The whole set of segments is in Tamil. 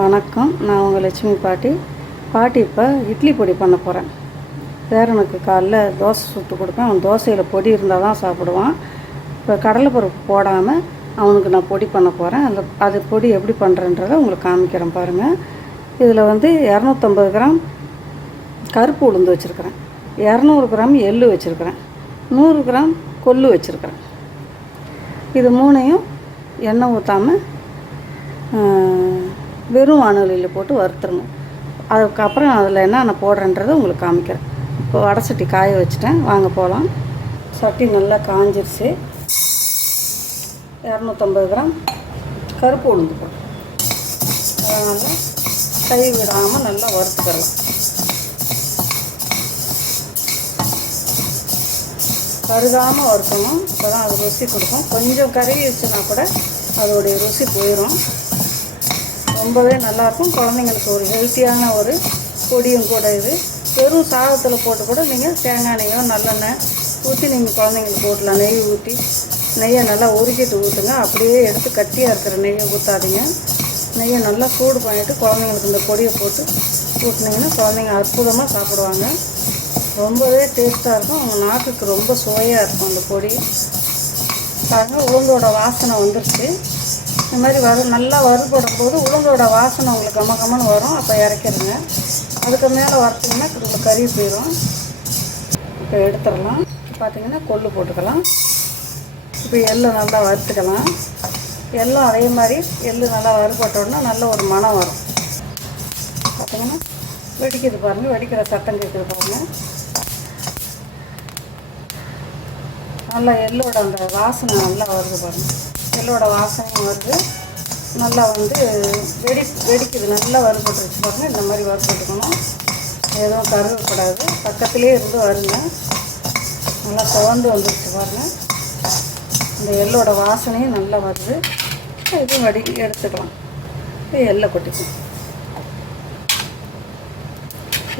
வணக்கம். நான் உங்கள் லட்சுமி பாட்டி. பாட்டி இப்போ இட்லி பொடி பண்ண போகிறேன் பேரனுக்கு காலைல தோசை சுட்டு கொடுப்பேன். அவன் தோசையில் பொடி இருந்தால் தான் சாப்பிடுவான். இப்போ கடலைப்பருப்பு போடாமல் அவனுக்கு நான் பொடி பண்ண போகிறேன் அந்த அது பொடி எப்படி பண்ணுறேன்றதை உங்களுக்கு காமிக்கிறேன் பாருங்கள் இதில் வந்து இரநூத்தம்பது கிராம் கருப்பு உளுந்து வச்சுருக்கிறேன். இரநூறு கிராம் எள்ளு வச்சுருக்கிறேன். நூறு கிராம் கொள்ளு வச்சுருக்கிறேன். இது மூணையும் எண்ணெய் ஊற்றாமல் வெறும் வானொலியில் போட்டு வறுத்துருங்க அதுக்கப்புறம் அதில் என்னென்ன போடுறேன்றதை உங்களுக்கு காமிக்கிறேன். இப்போ வடை சட்டி காய வச்சுட்டேன். வாங்க போகலாம் சட்டி நல்லா காஞ்சிருச்சு. இரநூத்தம்பது கிராம் கருப்பு உளுந்து போடும் அதனால் கை விடாமல் நல்லா வறுத்துக்கலாம். கருகாமல் வறுக்கணும். அப்போ தான் அது ருசி கொடுக்கும். கொஞ்சம் கருகிடுச்சுன்னா கூட அதோடைய ருசி போயிடும் ரொம்பவே நல்லாயிருக்கும். குழந்தைங்களுக்கு ஒரு ஹெல்த்தியான ஒரு பொடியும் கூட இது. வெறும் சாதத்தில் போட்டு கூட நீங்கள் தேங்காய் நெய்யோ நல்லெண்ணெய் ஊற்றி நீங்கள் குழந்தைங்களுக்கு ஊட்டலாம். நெய் ஊற்றி நெய்யை நல்லா உருக்கிட்டு ஊற்றுங்க அப்படியே எடுத்து கட்டியாக இருக்கிற நெய்யை ஊற்றாதீங்க நெய்யை நல்லா சூடு பண்ணிவிட்டு குழந்தைங்களுக்கு இந்த பொடியை போட்டு ஊட்டினீங்கன்னா குழந்தைங்க அற்புதமாக சாப்பிடுவாங்க. ரொம்பவே டேஸ்ட்டாக இருக்கும். அவங்க நாக்குக்கு ரொம்ப சுவையாக இருக்கும் அந்த பொடி. பாருங்கள் உளுந்தோட வாசனை வந்துருச்சு. இந்த மாதிரி வறு நல்லா வறுபடும் போது உளுந்தோட வாசனை உங்களுக்கு கம கமனு வரும். அப்போ இறக்கிடுங்க. அதுக்கு மேலே வறுத்திங்கன்னா உங்களுக்கு கறி போயிடும் இப்போ எடுத்துடலாம். பார்த்தீங்கன்னா கொள்ளு போட்டுக்கலாம். இப்போ எள்ளு நல்லா வறுத்துக்கலாம். எள்ளும் அதே மாதிரி எள்ளு நல்லா வறுபட்டோன்னா நல்ல ஒரு மனம் வரும். பார்த்தீங்கன்னா வெடிக்கிறது பாருங்கள் வெடிக்கிற சட்டம் கேட்குறது பாருங்கள் நல்லா எள்ளோட அந்த வாசனை நல்லா வருது பாருங்கள் எள்ளோட வாசனையும் வருது. நல்லா வந்து வெடி வெடிக்குது. நல்லா வறுபட்டுருச்சு. பாருங்கள் இந்த மாதிரி வறுபட்டுக்கணும் எதுவும் கருவப்படாது பக்கத்துலேயே இருந்து வருங்க. நல்லா சுவந்து வந்துருச்சு பாருங்கள் இந்த எள்ளோட வாசனையும் நல்லா வருது. இது வடி எடுத்துக்கலாம். இப்போ எள்ளை கொட்டிக்கும்.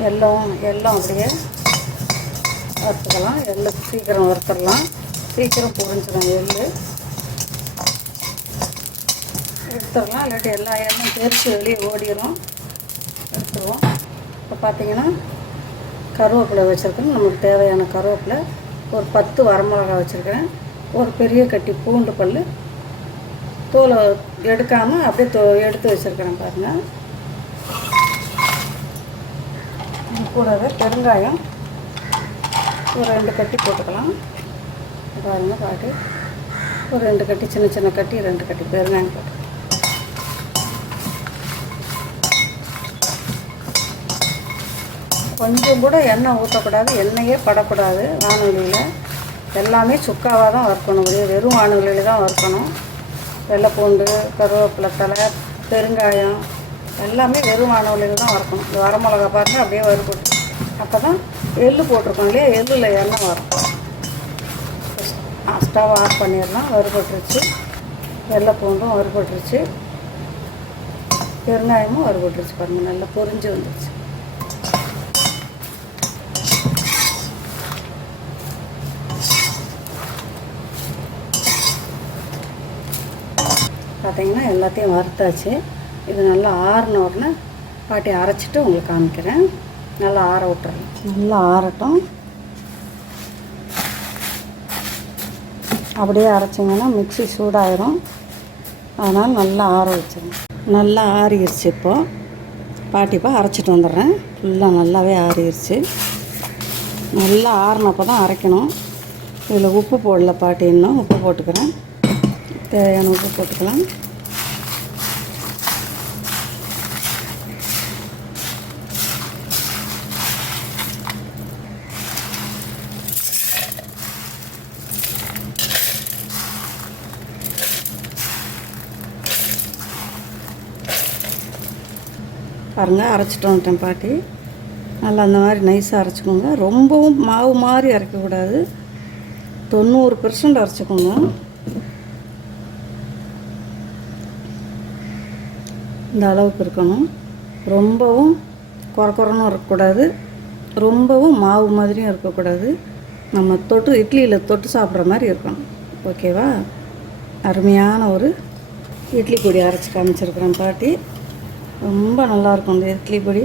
எல்லாம் எல்லாம் அப்படியே வறுத்துக்கலாம். எள்ளு சீக்கிரம் வறுத்துடலாம். சீக்கிரம் பொரிஞ்சிடும் எள்ளு. எடுத்துடலாம் இல்லாட்டி எல்லா எண்ணெயும் தெரிச்சு வெளியே ஓடிடும் எடுத்துருவோம். இப்போ பார்த்தீங்கன்னா கருவேப்பிலை வச்சுருக்கேன் நமக்கு தேவையான கருவேப்பிலை. ஒரு பத்து வரமிளகா வச்சுருக்கேன் ஒரு பெரிய கட்டி பூண்டு பல் தோலை எடுக்காமல் அப்படியே தோ எடுத்து வச்சுருக்கிறேன் பாருங்கள் கூடவே பெருங்காயம். ஒரு ரெண்டு கட்டி போட்டுக்கலாம். பாருங்கள் பாட்டு. ஒரு ரெண்டு கட்டி சின்ன சின்ன கட்டி ரெண்டு கட்டி பெருங்காயம் போட்டு கொஞ்சம் கூட எண்ணெய் ஊற்றக்கூடாது எண்ணெயே படக்கூடாது. வானொலியில் எல்லாமே சுக்காவாக தான் வறுக்கணும். வெறும் வானொலியில் தான் வறுக்கணும். வெள்ளைப்பூண்டு கருவேப்பிலை தலை பெருங்காயம் எல்லாமே வெறும் வானொலியில் தான் வறுக்கணும். இந்த வரமிளகா பாருங்கள் அப்படியே வறுக்கணும் அப்போ தான் எள்ளு போட்டிருக்கோம் இல்லையா? எள்ளில் எண்ணெய் வறுக்கணும் ஸ்டவ் ஆஃப் பண்ணிடலாம். வறுபட்டுருச்சு. வெள்ளை பூண்டும் வறுபட்டுருச்சு. பெருங்காயமும் வறுபட்டுருச்சு பாருங்கள் நல்லா பொரிஞ்சு வந்துருச்சு. பார்த்தீங்கன்னா எல்லாத்தையும் வறுத்தாச்சு. இது நல்லா ஆறின உடனே பாட்டி அரைச்சிட்டு உங்களுக்கு காமிக்கிறேன். நல்லா ஆற விட்டுறேன் நல்லா ஆறட்டும். அப்படியே அரைச்சிங்கன்னா மிக்ஸி சூடாயிரும். அதனால் நல்லா ஆற வச்சிருங்க. நல்லா ஆறிடுச்சு இப்போது பாட்டிப்பா அரைச்சிட்டு வந்துடுறேன். ஃபுல்லாக நல்லாவே ஆறிடுச்சு நல்லா ஆறினப்போ தான் அரைக்கணும். இதில் உப்பு போடல பாட்டி இன்னும். உப்பு போட்டுக்கிறேன். தேவையான உப்பு போட்டுக்கலாம். பாருங்கள் அரைச்சிட்டு வந்துட்டேன் பாட்டி. நல்லா அந்த மாதிரி நைஸாக அரைச்சிக்கோங்க. ரொம்பவும் மாவு மாதிரி அரைக்கக்கூடாது. தொண்ணூறு பெர்சன்ட் அரைச்சிக்கோங்க. இந்த அளவுக்கு இருக்கணும். ரொம்பவும் குறை குறைன்னு இருக்கக்கூடாது ரொம்பவும் மாவு மாதிரியும் இருக்கக்கூடாது நம்ம தொட்டு இட்லியில் தொட்டு சாப்பிட்ற மாதிரி இருக்கணும். ஓகேவா அருமையான ஒரு இட்லி பொடி அரைச்சி காமிச்சிருக்கிறேன் பாட்டி. ரொம்ப நல்லாயிருக்கும் இந்த இட்லி பொடி.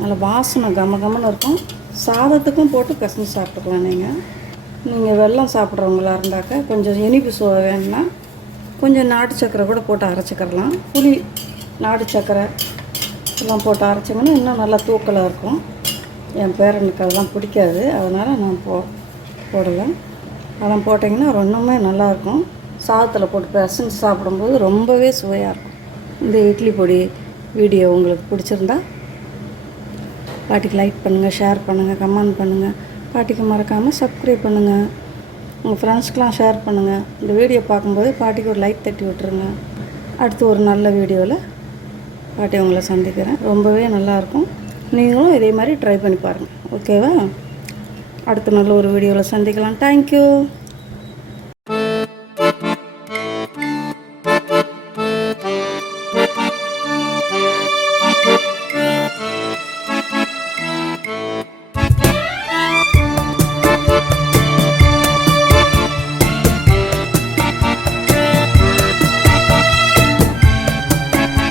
நல்ல வாசனை கம கமன்னு இருக்கும். சாதத்துக்கும் போட்டு கசந்து சாப்பிட்டுக்கலாம் நீங்கள் நீங்கள் வெள்ளம் சாப்பிட்றவங்களா இருந்தாக்கா கொஞ்சம் இனிப்பு சுவை வேணும்னா கொஞ்சம் நாட்டு சக்கரை கூட போட்டு அரைச்சிக்கிறலாம். புளி நாட்டு சக்கரை எல்லாம் போட்டு அரைச்சிங்கன்னா இன்னும் நல்லா தூக்கலாக இருக்கும். என் பேரனுக்கு அதெல்லாம் பிடிக்காது. அதனால் நான் போ போடலை. அதெல்லாம் போட்டிங்கன்னா ரொம்பவுமே நல்லாயிருக்கும் சாதத்தில் போட்டு பிசைஞ்சு சாப்பிடும்போது ரொம்பவே சுவையாக இருக்கும். இந்த இட்லி பொடி வீடியோ உங்களுக்கு பிடிச்சிருந்தா பாட்டிக்கு லைக் பண்ணுங்கள் ஷேர் பண்ணுங்கள் கமெண்ட் பண்ணுங்கள் பாட்டிக்கு மறக்காமல் சப்ஸ்கிரைப் பண்ணுங்கள் உங்கள் ஃப்ரெண்ட்ஸ்க்கெலாம் ஷேர் பண்ணுங்கள் இந்த வீடியோ பார்க்கும்போது பாட்டிக்கு ஒரு லைக் தட்டி விட்டுருங்க. அடுத்து ஒரு நல்ல வீடியோவில் பாட்டி உங்களை சந்திக்கிறேன். ரொம்பவே நல்லாயிருக்கும் நீங்களும் இதே மாதிரி ட்ரை பண்ணி பாருங்கள் ஓகேவா அடுத்த நல்ல ஒரு வீடியோவில் சந்திக்கலாம். தேங்க்யூ